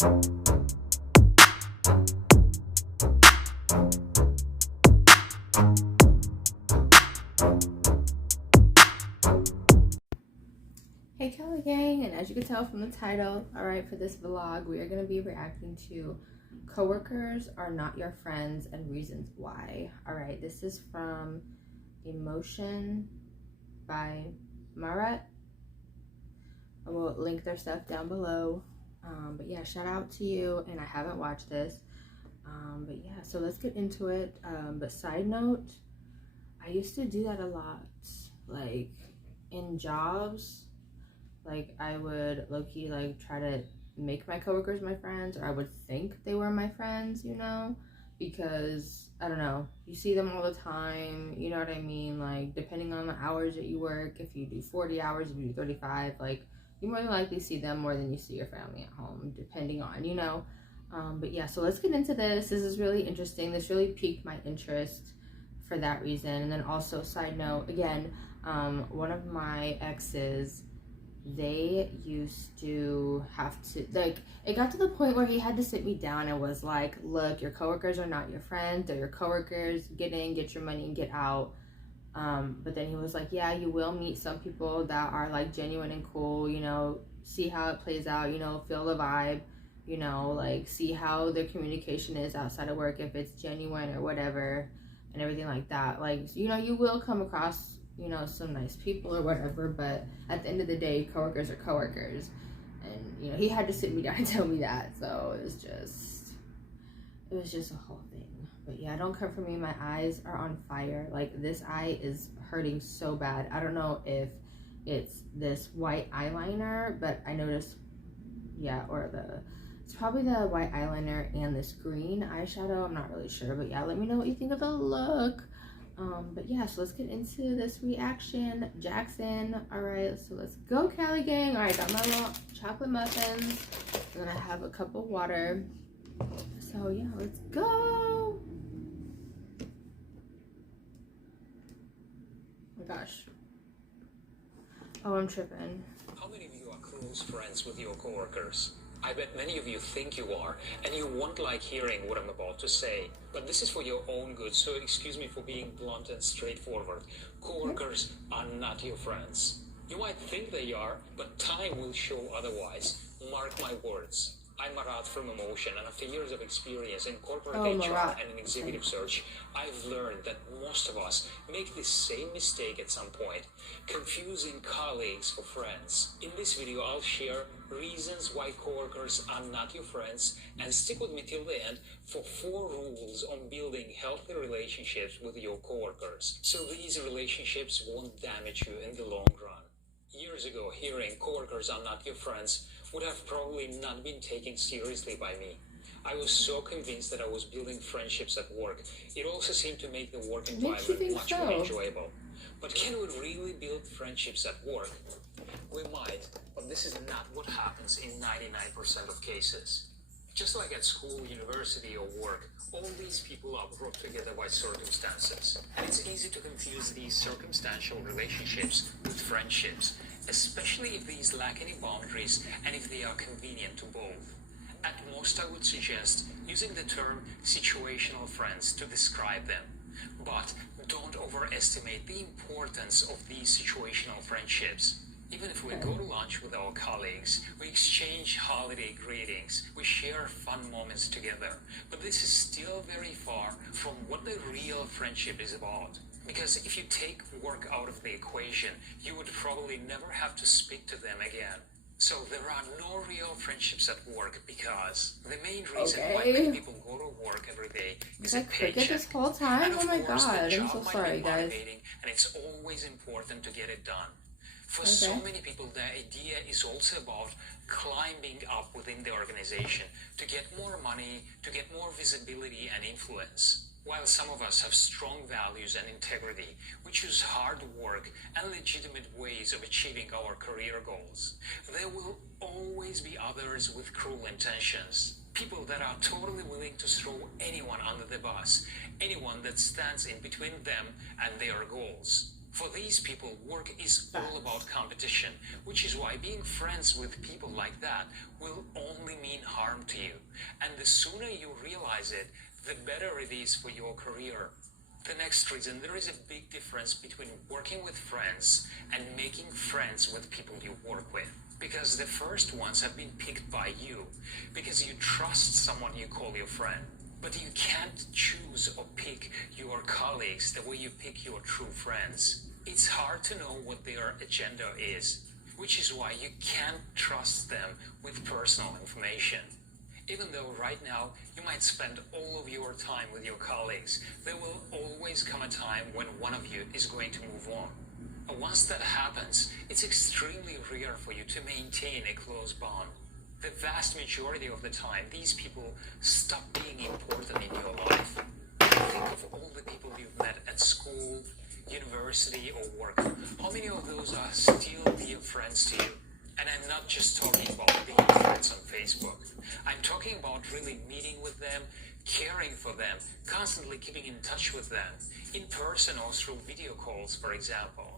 Hey Kelly gang, and as you can tell from the title, alright, for this vlog, we are going to be reacting to Coworkers Are Not Your Friends and Reasons Why. Alright, this is from Emotion by Marat. I will link their stuff down below. But yeah, shout out to you, and I haven't watched this. But yeah, so let's get into it. But side note, I used to do that a lot, like in jobs. Like I would low-key like try to make my coworkers my friends, or I would think they were my friends, you know, because I don't know, you see them all the time, you know what I mean? Like depending on the hours that you work, if you do 40 hours, if you do 35, like you more than likely see them more than you see your family at home, depending on, you know. But yeah, so let's get into this. This is really interesting. This really piqued my interest for that reason. And then also, side note, again, one of my exes, they used to have to, like, it got to the point where he had to sit me down and was like, look, your coworkers are not your friends, they're your coworkers, get in, get your money, and get out. But then he was like, yeah, you will meet some people that are like genuine and cool, you know, see how it plays out, you know, feel the vibe, you know, like see how their communication is outside of work, if it's genuine or whatever, and everything like that. Like, you know, you will come across, you know, some nice people or whatever, but at the end of the day, coworkers are coworkers. And, you know, he had to sit me down and tell me that, so it was just a whole thing. But yeah, don't come for me, my eyes are on fire. Like, this eye is hurting so bad. I don't know if it's this white eyeliner, but I noticed, yeah, or it's probably the white eyeliner and this green eyeshadow, I'm not really sure. But yeah, let me know what you think of the look. But yeah, so let's get into this reaction. Jackson. All right, so let's go, Cali gang. All right, got my little chocolate muffins, and then I have a cup of water. So yeah, let's go. Oh my gosh. Oh, I'm tripping. How many of you are close friends with your coworkers? I bet many of you think you are, and you won't like hearing what I'm about to say. But this is for your own good, so excuse me for being blunt and straightforward. Coworkers are not your friends. You might think they are, but time will show otherwise. Mark my words. I'm Marat from Emotion, and after years of experience in corporate HR and in executive search, I've learned that most of us make the same mistake at some point, confusing colleagues for friends. In this video, I'll share reasons why coworkers are not your friends, and stick with me till the end for 4 rules on building healthy relationships with your coworkers, so these relationships won't damage you in the long run. Years ago, hearing coworkers are not your friends would have probably not been taken seriously by me. I was so convinced that I was building friendships at work. It also seemed to make the work environment much more enjoyable. But can we really build friendships at work? We might, but this is not what happens in 99% of cases. Just like at school, university, or work, all these people are brought together by circumstances. And it's easy to confuse these circumstantial relationships with friendships, especially if these lack any boundaries and if they are convenient to both. At most, I would suggest using the term situational friends to describe them. But don't overestimate the importance of these situational friendships. Even if we go to lunch with our colleagues, we exchange holiday greetings, we share fun moments together, but this is still very far from what the real friendship is about. Because if you take work out of the equation, you would probably never have to speak to them again. So there are no real friendships at work, because the main reason why many people go to work every day is a paycheck. This whole time? And oh my god, I'm so sorry, guys. And it's always important to get it done. For so many people, the idea is also about climbing up within the organization to get more money, to get more visibility and influence. While some of us have strong values and integrity, we choose hard work and legitimate ways of achieving our career goals. There will always be others with cruel intentions. People that are totally willing to throw anyone under the bus, anyone that stands in between them and their goals. For these people, work is all about competition, which is why being friends with people like that will only mean harm important to you. And the sooner you realize it, the better it is for your career. The next reason, there is a big difference between working with friends and making friends with people you work with. Because the first ones have been picked by you, because you trust someone you call your friend. But you can't choose or pick your colleagues the way you pick your true friends. It's hard to know what their agenda is, which is why you can't trust them with personal information. Even though right now you might spend all of your time with your colleagues, there will always come a time when one of you is going to move on. And once that happens, it's extremely rare for you to maintain a close bond. The vast majority of the time, these people stop being important in your life. Think of all the people you've met at school, university, or work. How many of those are still dear friends to you? And I'm not just talking about being friends on Facebook. I'm talking about really meeting with them, caring for them, constantly keeping in touch with them, in person or through video calls, for example.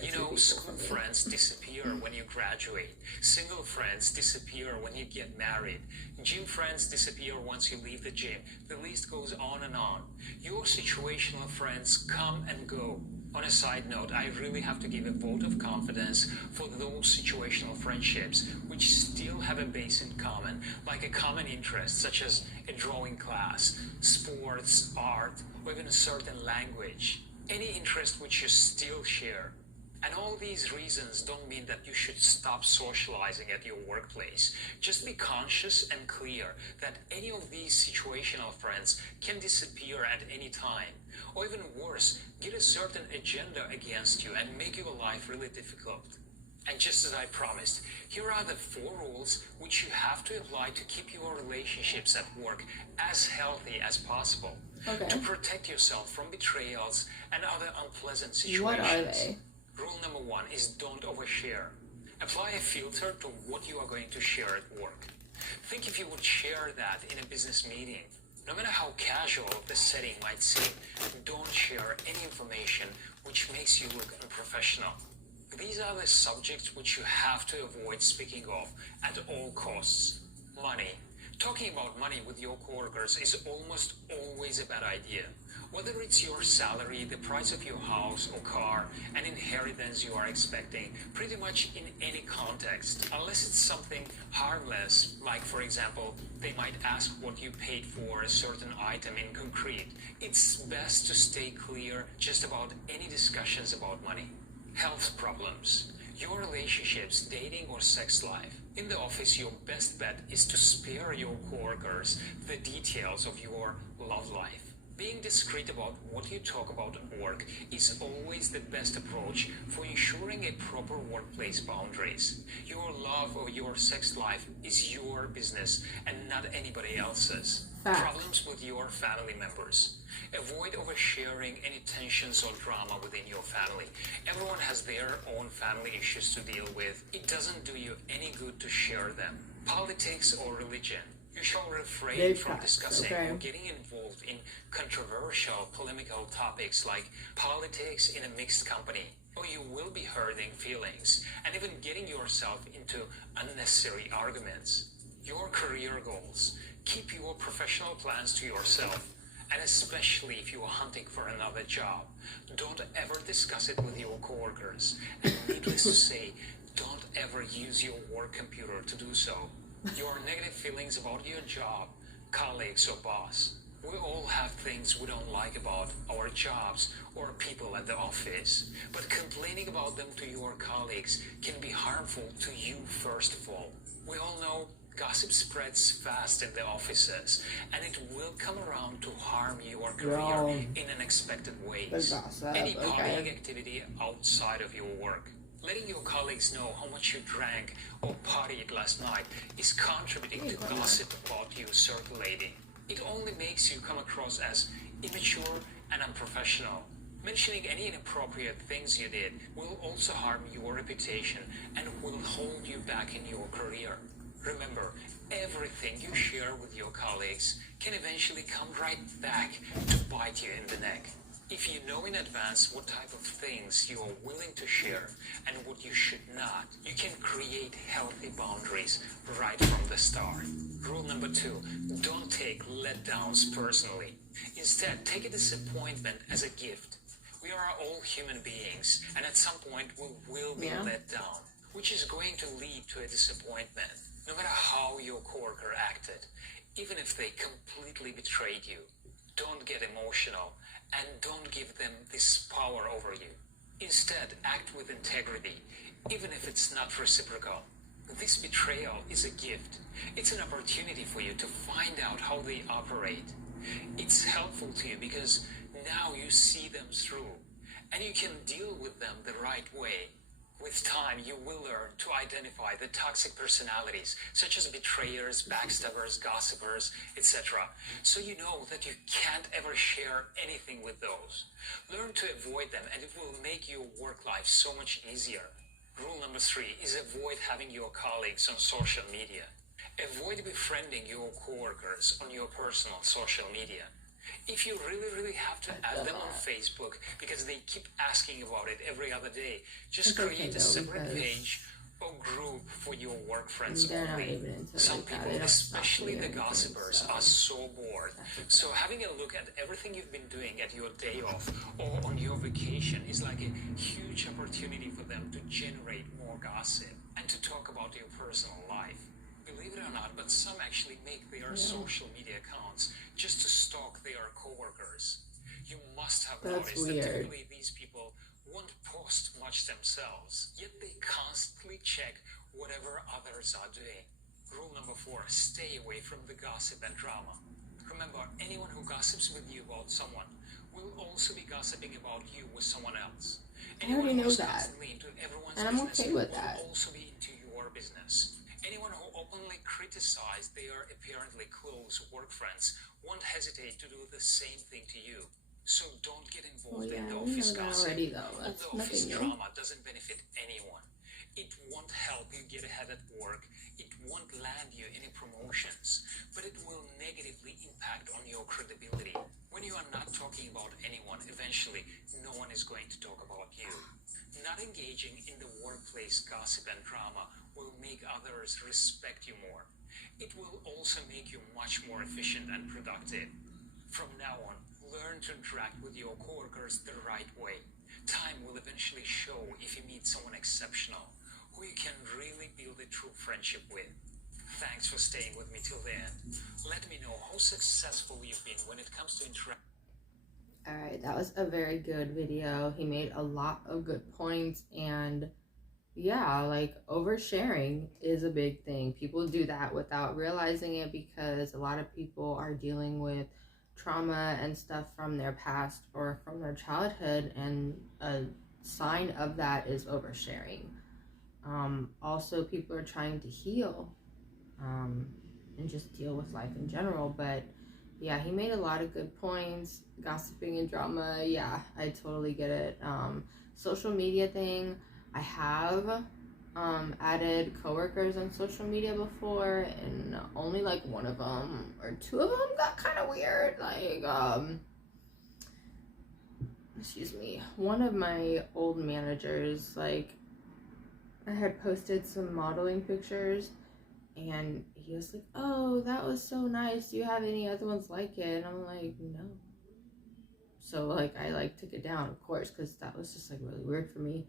You know, school friends disappear when you graduate. Single friends disappear when you get married. Gym friends disappear once you leave the gym. The list goes on and on. Your situational friends come and go. On a side note, I really have to give a vote of confidence for those situational friendships which still have a base in common, like a common interest such as a drawing class, sports, art, or even a certain language. Any interest which you still share. And all these reasons don't mean that you should stop socializing at your workplace. Just be conscious and clear that any of these situational friends can disappear at any time. Or even worse, get a certain agenda against you and make your life really difficult. And just as I promised, here are the 4 rules which you have to apply to keep your relationships at work as healthy as possible. Okay. To protect yourself from betrayals and other unpleasant situations. What are they? Rule number 1 is don't overshare. Apply a filter to what you are going to share at work. Think if you would share that in a business meeting. No matter how casual the setting might seem, don't share any information which makes you look unprofessional. These are the subjects which you have to avoid speaking of at all costs. Money. Talking about money with your coworkers is almost always a bad idea. Whether it's your salary, the price of your house or car, an inheritance you are expecting, pretty much in any context. Unless it's something harmless, like for example, they might ask what you paid for a certain item in concrete. It's best to stay clear just about any discussions about money. Health problems. Your relationships, dating or sex life. In the office, your best bet is to spare your coworkers the details of your love life. Being discreet about what you talk about at work is always the best approach for ensuring a proper workplace boundaries. Your love or your sex life is your business and not anybody else's. Fact. Problems with your family members. Avoid oversharing any tensions or drama within your family. Everyone has their own family issues to deal with. It doesn't do you any good to share them. Politics or religion. You shall refrain from discussing or getting involved in controversial polemical topics like politics in a mixed company, or you will be hurting feelings and even getting yourself into unnecessary arguments. Your career goals. Keep your professional plans to yourself, and especially if you are hunting for another job. Don't ever discuss it with your coworkers, and needless to say, don't ever use your work computer to do so. Your negative feelings about your job, colleagues or boss. We all have things we don't like about our jobs or people at the office, but complaining about them to your colleagues can be harmful to you first of all. We all know gossip spreads fast in the offices, and it will come around to harm your career in unexpected ways. Any partying activity outside of your work. Letting your colleagues know how much you drank or partied last night is contributing to gossip about you circulating. It only makes you come across as immature and unprofessional. Mentioning any inappropriate things you did will also harm your reputation and will hold you back in your career. Remember, everything you share with your colleagues can eventually come right back to bite you in the neck. If you know in advance what type of things you are willing to share and what you should not, you can create healthy boundaries right from the start. Rule number 2, don't take letdowns personally. Instead, take a disappointment as a gift. We are all human beings, and at some point we will be let down, which is going to lead to a disappointment. No matter how your coworker acted, even if they completely betrayed you, don't get emotional and don't give them this power over you. Instead, act with integrity, even if it's not reciprocal. This betrayal is a gift. It's an opportunity for you to find out how they operate. It's helpful to you because now you see them through, and you can deal with them the right way. With time, you will learn to identify the toxic personalities, such as betrayers, backstabbers, gossipers, etc. So you know that you can't ever share anything with those. Learn to avoid them, and it will make your work life so much easier. Rule number 3 is avoid having your colleagues on social media. Avoid befriending your coworkers on your personal social media. If you really have to add them on Facebook because they keep asking about it every other day, just create a separate page or group for your work friends only. Some people, especially the gossipers, are so bored. So having a look at everything you've been doing at your day off or on your vacation is like a huge opportunity for them to generate more gossip and to talk about your personal life. Believe it or not, but some actually make their social media accounts just to stalk their coworkers. You must have noticed that typically these people won't post much themselves, yet they constantly check whatever others are doing. Rule number 4, stay away from the gossip and drama. Remember, anyone who gossips with you about someone will also be gossiping about you with someone else. Anyone I already know that, and I'm okay with that. Will also be into your business. Anyone who openly criticizes their apparently close work friends won't hesitate to do the same thing to you. So don't get involved in the office gossip. The office drama doesn't benefit anyone. It won't help you get ahead at work. It won't land you any promotions. But it will negatively impact on your credibility. When you are not talking about anyone, eventually no one is going to talk about you. Not engaging in the workplace gossip and drama will make others respect you more. It will also make you much more efficient and productive. From now on, learn to interact with your coworkers the right way. Time will eventually show if you meet someone exceptional, who you can really build a true friendship with. Thanks for staying with me till the end. Let me know how successful you've been when it comes to interaction. Alright, that was a very good video. He made a lot of good points, and yeah, like oversharing is a big thing. People do that without realizing it because a lot of people are dealing with trauma and stuff from their past or from their childhood, and a sign of that is oversharing. Also, people are trying to heal and just deal with life in general, but yeah, he made a lot of good points. Gossiping and drama, yeah, I totally get it. Social media thing, I have added coworkers on social media before, and only like one of them or two of them got kind of weird. Like, excuse me, one of my old managers, like, I had posted some modeling pictures, and he was like, oh, that was so nice, do you have any other ones like it? And I'm like, no. So like I like took it down, of course, because that was just like really weird for me,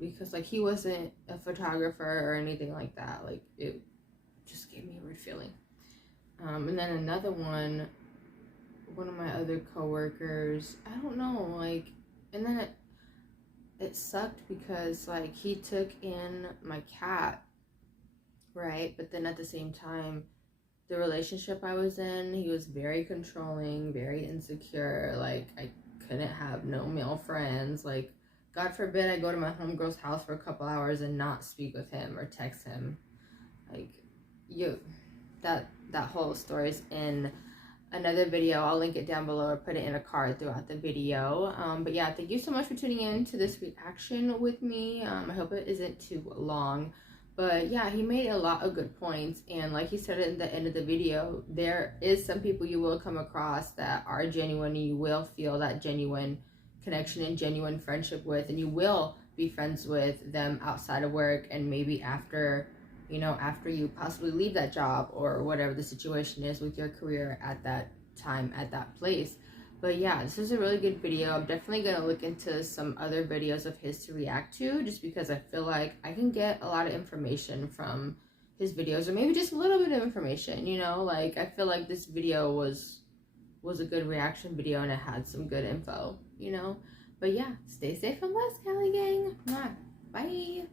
because like he wasn't a photographer or anything like that. Like it just gave me a weird feeling. And then another one of my other coworkers, I don't know, like, and then it sucked because like he took in my cat, right? But then at the same time, the relationship I was in, he was very controlling, very insecure. Like, I couldn't have no male friends. Like, God forbid I go to my homegirl's house for a couple hours and not speak with him or text him. Like, that whole story's in another video. I'll link it down below or put it in a card throughout the video. But yeah, thank you so much for tuning in to this reaction with me. I hope it isn't too long. But yeah, he made a lot of good points, and like he said at the end of the video, there is some people you will come across that are genuine, and you will feel that genuine connection and genuine friendship with, and you will be friends with them outside of work and maybe after you know, after you possibly leave that job or whatever the situation is with your career at that time, at that place. But yeah, this is a really good video. I'm definitely going to look into some other videos of his to react to, just because I feel like I can get a lot of information from his videos, or maybe just a little bit of information, you know, like I feel like this video was a good reaction video and it had some good info, you know. But yeah, stay safe and blessed, Cali gang. Bye.